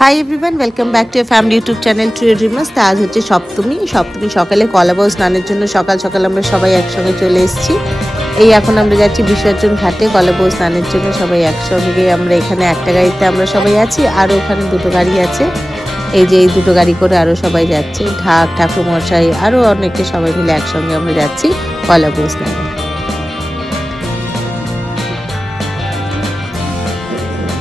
Hi everyone, welcome back to family YouTube channel true dreamers. তা আজ হচ্ছে সপ্তমী সকালে কলাবউ স্নানের জন্য সকাল আমরা সবাই একসঙ্গে চলে এসেছি। এই এখন আমরা যাচ্ছি বিসর্জন ঘাটে কলাবউ স্নানের জন্য। সবাই একসঙ্গে আমরা এখানে একটা গাড়িতে আমরা সবাই আছি, আর ওখানে দুটো গাড়ি আছে। এই যে এই দুটো গাড়ি করে আরও সবাই যাচ্ছে, ঠাকুরমশাই আরও অনেকে সবাই মিলে একসঙ্গে আমরা যাচ্ছি কলাবউ স্নানে।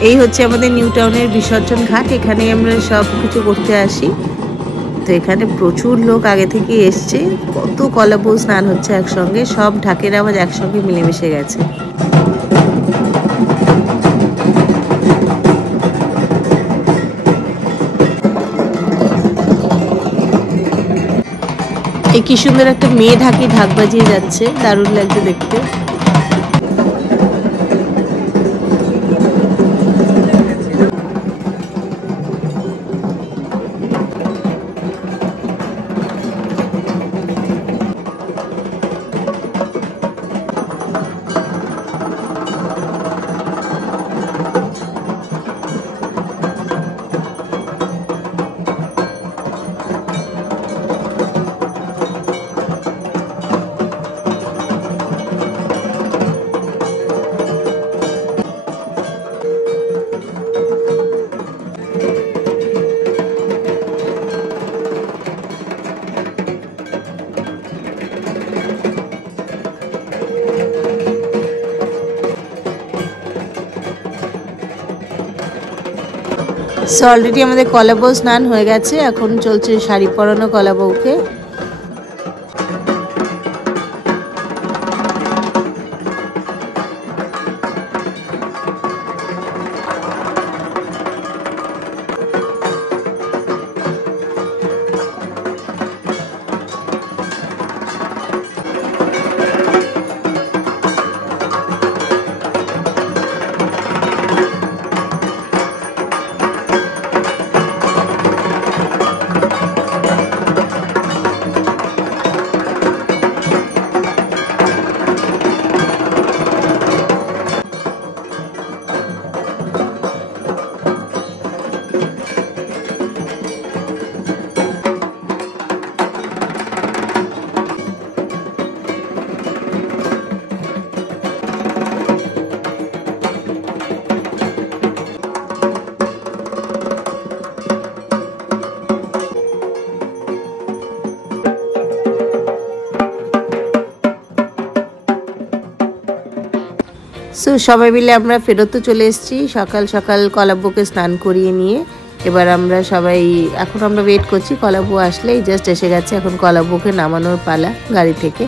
এই হচ্ছে আমাদের নিউ টাউনের বিসর্জন ঘাট, এখানে আমরা সব কিছু করতে আসি। তো এখানে প্রচুর লোক আগে থেকে এসছে, কত কলাবউ স্নান হচ্ছে একসঙ্গে, সব ঢাকের আওয়াজ একসঙ্গে মিলেমিশে গেছে। এই কি সুন্দর একটা মেয়ে ঢাক বাজিয়ে যাচ্ছে, দারুণ লাগছে দেখতে। সো অলরেডি আমাদের কলাবউ স্নান হয়ে গেছে, এখন চলছে শাড়ি পরানো কলাবউকে। সো সবাই মিলে আমরা ফেরতও চলে এসেছি সকাল কলাবউকে স্নান করিয়ে নিয়ে। এবার আমরা সবাই এখন আমরা ওয়েট করছি, কলাবউ আসলেই জাস্ট এসে গেছে, এখন কলাবউকে নামানোর পালা গাড়ি থেকে।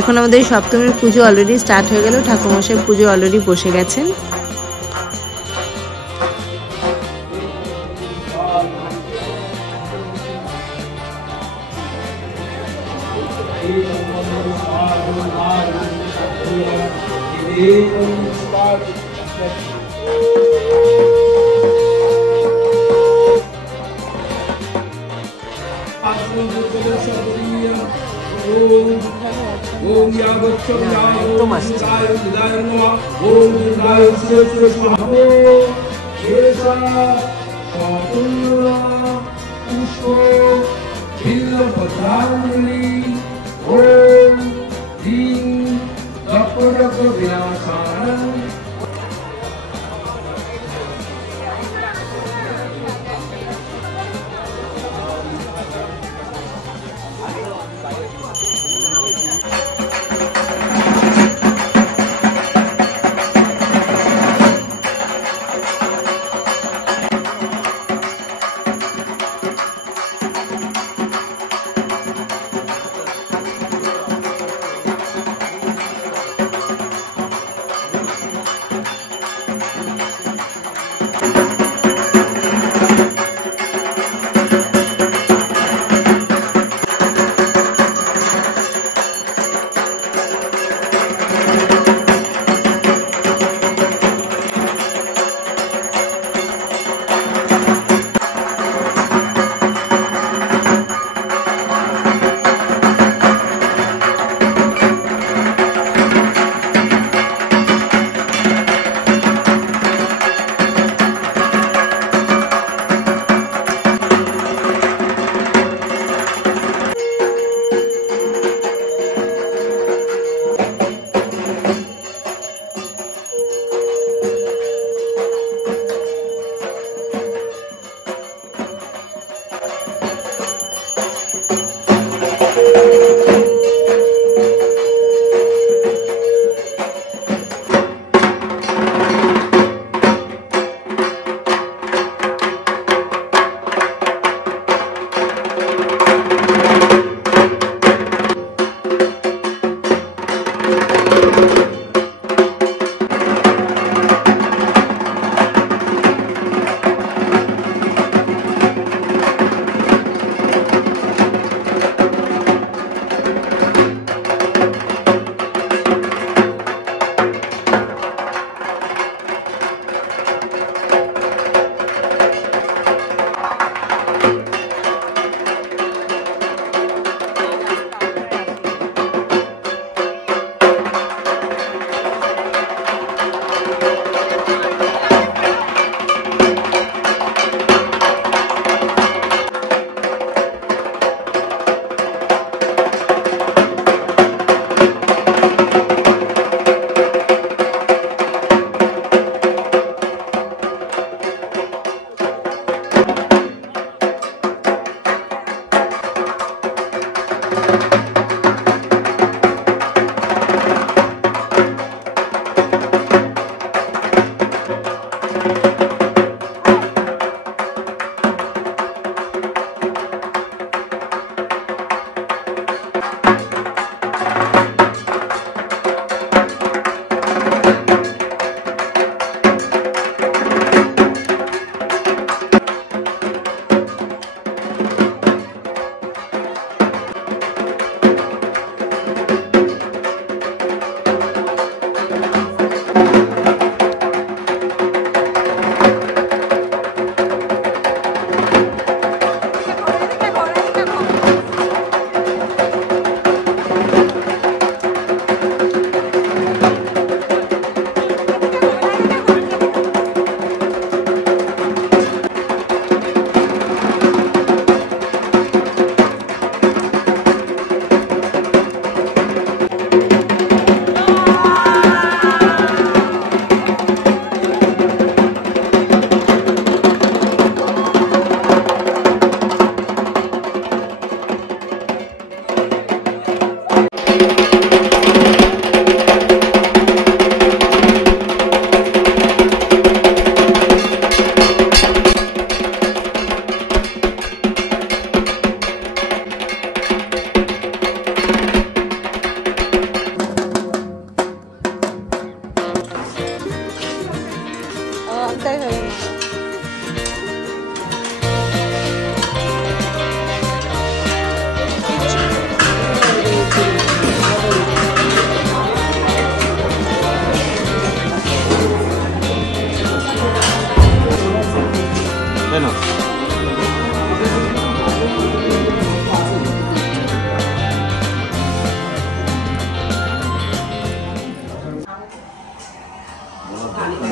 এখন আমাদের সপ্তমীর পুজো অলরেডি স্টার্ট হয়ে গেল, ঠাকুরমশাই পুজো অলরেডি বসে গেছেন।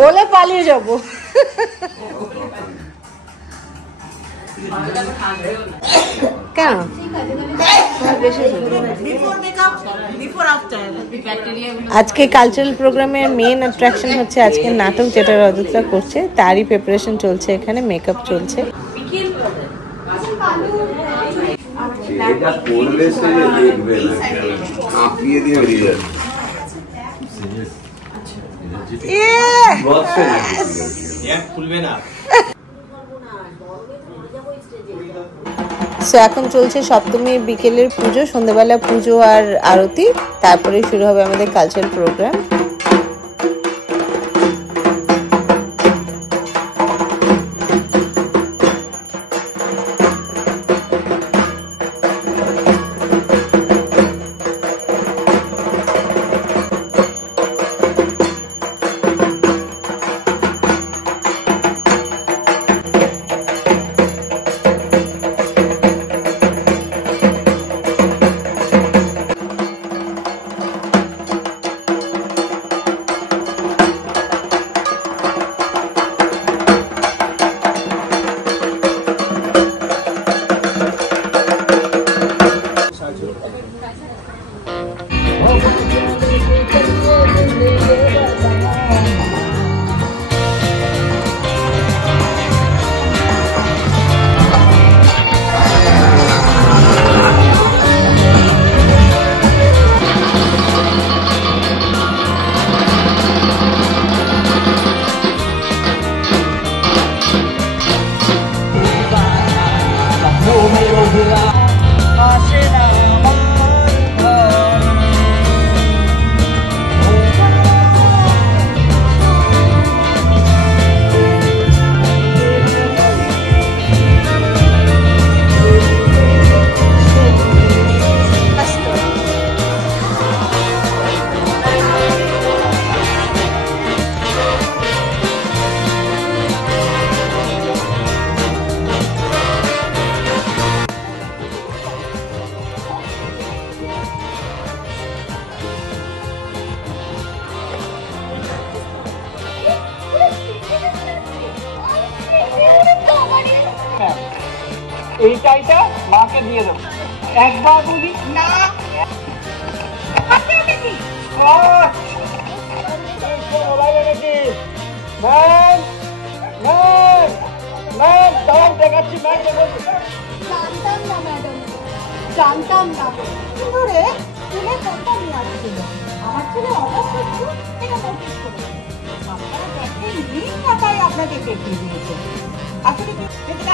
বলে পালিয়ে যাবো। কেন আজকে কালচারাল প্রোগ্রামের মেন অ্যাট্রাকশন হচ্ছে আজকের নাটক, যেটা রজতরা করছে তারই প্রিপারেশন চলছে, এখানে মেকআপ চলছে। সো এখন চলছে সপ্তমীর বিকেলের পুজো, সন্ধ্যাবেলা পুজো আর আরতি, তারপরে শুরু হবে আমাদের কালচারাল প্রোগ্রাম। এই চাইটা মাকে দিয়ে দেবো, একবার বলি না দেখাচ্ছি। জানতাম না ধরে ছেলে কোনটা নিয়ে আসছিল, আমার ছেলে অবশ্যই এটা নোটিস করেছে। আপনারা দেখে মাথায় আপনাকে দেখিয়ে দিয়েছে। আসলে কি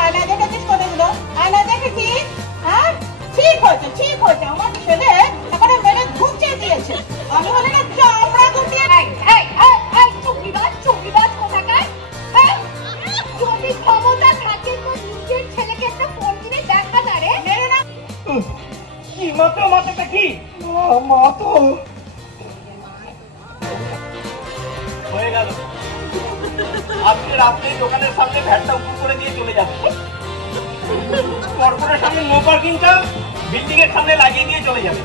আয়না দেখেছিস কোনগুলো? আয়না দেখেছিস? হ্যাঁ, ঠিক হয়েছে আমার ছেলে এখানে মেরে ঘুরছে দিয়েছে। আমি হলে না চামড়া গুটিয়ে চুগিবাজ কোথাকার। যদি ক্ষমতা থাকে তো নিজের ছেলেকে একটা ফোন কিনে দেখা না রে, মেরে না। কি মাথাটা কি মাতো হয়ে গেল। আজকে রাত্রে দোকানের সামনে ভ্যাটটা উপর করে দিয়ে চলে যাবে। কর্পোরেশনের নো পার্কিংটা বিল্ডিং এর সামনে লাগিয়ে দিয়ে চলে যাবে।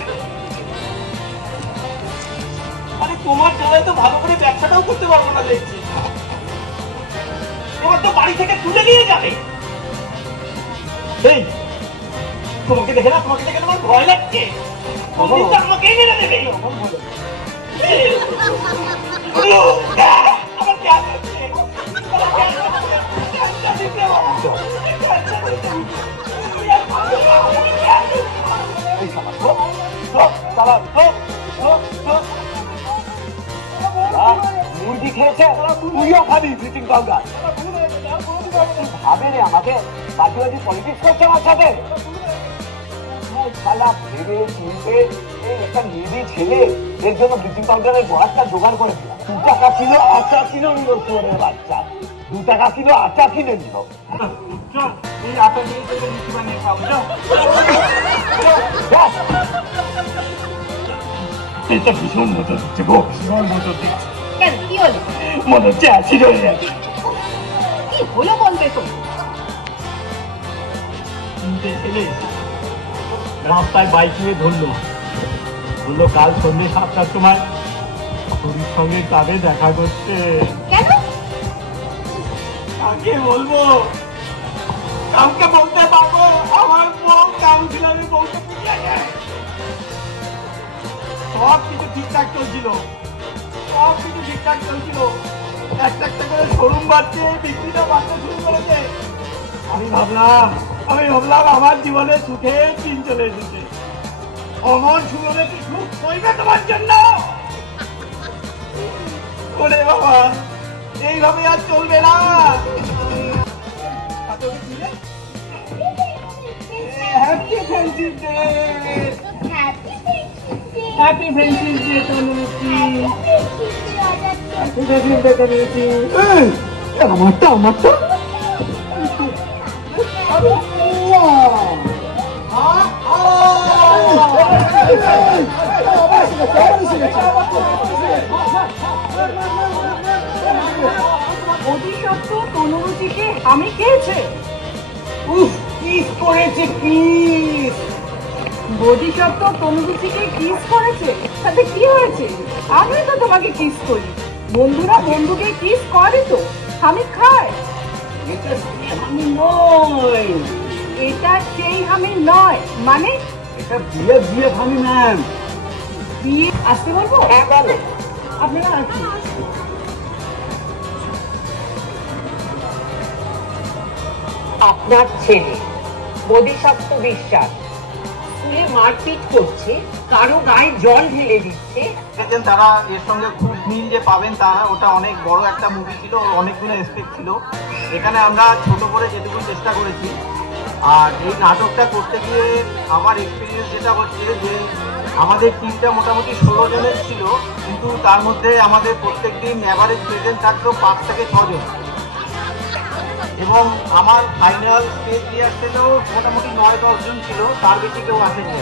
আরে তোমার জ্বালায় তো ভালো করে ব্যবসাটাও করতে পারবো না দেখছি। তোমার তো বাড়ি থেকে তুলে নিয়ে যাবে। এই তোমাকে দেখে আমার ভয় লাগছে। আমাকে মেরে দেবে। আমার গ্যাস হচ্ছে। মুরগি খেয়েছে, তুইও খাবি ব্লিচিং পাউডার। ভাবে রে আমাকে বাজি পলিটিক্স করছে আমার সাথে। ভেবে চিনতে একটা মেয়ে ছেলে এর জন্য ব্লিচিং পাউডারের বরাতটা জোগাড় করে দিলাম। 2 টাকা কিলো আটা কিলো নিল তোরের বাচ্চা, 2 টাকা কিলো আটা কিনে নিল। এই আটা দিয়ে তোকে লুচি বানিয়ে খাবো। এটা ভীষণ মজা দিচ্ছে গো, ভীষণ মজা দিচ্ছে। কেন কি হলো? মনে হচ্ছে অ্যাসিড হয়ে যাচ্ছে। কি হলো বলবে তো? ছেলে রাস্তায় বাইক নিয়ে ধরলো কাল সন্ধ্যে 7টার সময় তোর সঙ্গে কাবে দেখা করতে। কেন? কাকে বলবো? কাউকে বলতে পারবো? আমার বউ কাউন্সিলরের বউকে পুড়িয়ে যায়। সব কিছু ঠিকঠাক চলছিল, একটা একটা করে শোরুম বাড়ছে, বিক্রিটা বাড়তে শুরু করেছে। আমি ভাবলাম আমার জীবনে সুখের দিন চলে এসেছে। অমন সুখে কি সুখ করবে তোমার জন্য? ওরে বাবা, এইভাবে আর চলবে না। Happy friendship day. Happy friendship day Tanushree. Happy friendship day Tanushree. আমারটা অধিসত্ত্ব তনুরুচিকে আমি খেয়েছে। কিস করেছে, কিস। বোধিসত্ত্ব তনুরুচিকে কিস করেছে, তাতে কি হয়েছে? আমি তো তোমাকে কিস করি, বন্ধুরা বন্ধুকে কিস করে তো, আমি খাই। আমি নয়, এটা সেই আমি নয়। মানে এটা বিয়ে আমি ম্যাম। বিয়ে আসতে বলবো? হ্যাঁ বলো। আপনারা আসুন। আপনার ছেলে বোধিসত্ত্ব বিশ্বাস স্কুলে মারপিট করছে, কারো গায়ে জল ঢেলে দিচ্ছে। তারা এর সঙ্গে খুব মিল যে পাবেন তা ওটা অনেক বড় একটা মুভি ছিল, অনেকগুলো এক্সপেক্ট ছিল। এখানে আমরা ছোট করে যেটুকু চেষ্টা করেছি। আর এই নাটকটা করতে গিয়ে আমার এক্সপিরিয়েন্স যেটা হচ্ছে যে আমাদের টিমটা মোটামুটি 16 জনের ছিল, কিন্তু তার মধ্যে আমাদের প্রত্যেক দিন অ্যাভারেজ প্রেজেন্ট থাকতো 5 থেকে 6 জন। এবং আমার ফাইনাল স্টেজ রিহার্সেলেও মোটামুটি 9-10 জন ছিল, তার বেশি কেউ আসেনি।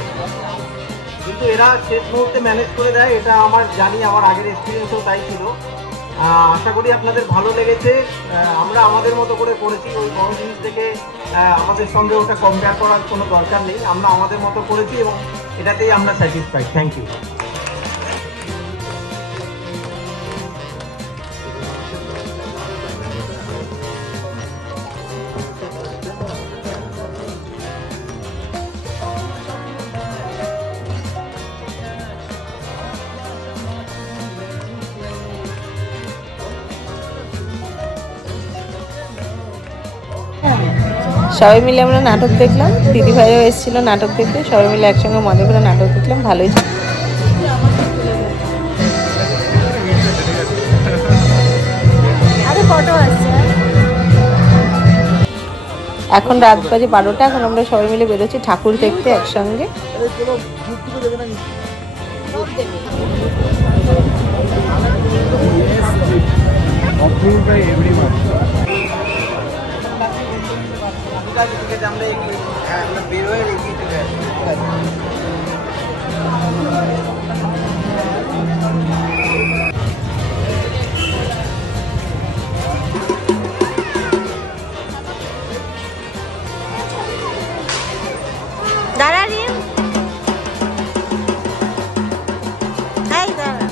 কিন্তু এরা শেষ মুহূর্তে ম্যানেজ করে দেয়, এটা আমার জানি, আমার আগের এক্সপিরিয়েন্সও তাই ছিল। আশা করি আপনাদের ভালো লেগেছে। আমরা আমাদের মতো করে করেছি, ওই বড় জিনিস থেকে আমাদের সঙ্গে ওটা কম্পেয়ার করার কোনো দরকার নেই। আমরা আমাদের মতো করেছি এবং এটাতেই আমরা স্যাটিসফাইড। Thank you. সবাই মিলে আমরা নাটক দেখলাম, দিদিভাইও এসেছিল নাটক দেখতে, সবাই মিলে একসঙ্গে মজা করে নাটক দেখলাম, ভালোই। আরে ফটো আছে। এখন রাত বাজে 12টা। এখন আমরা সবাই মিলে বেরোচ্ছি ঠাকুর দেখতে একসঙ্গে। দাঁড়া রিম, এই দাঁড়া।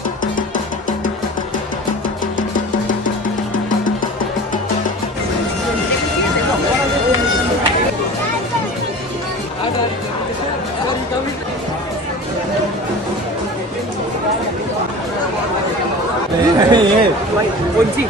বলছি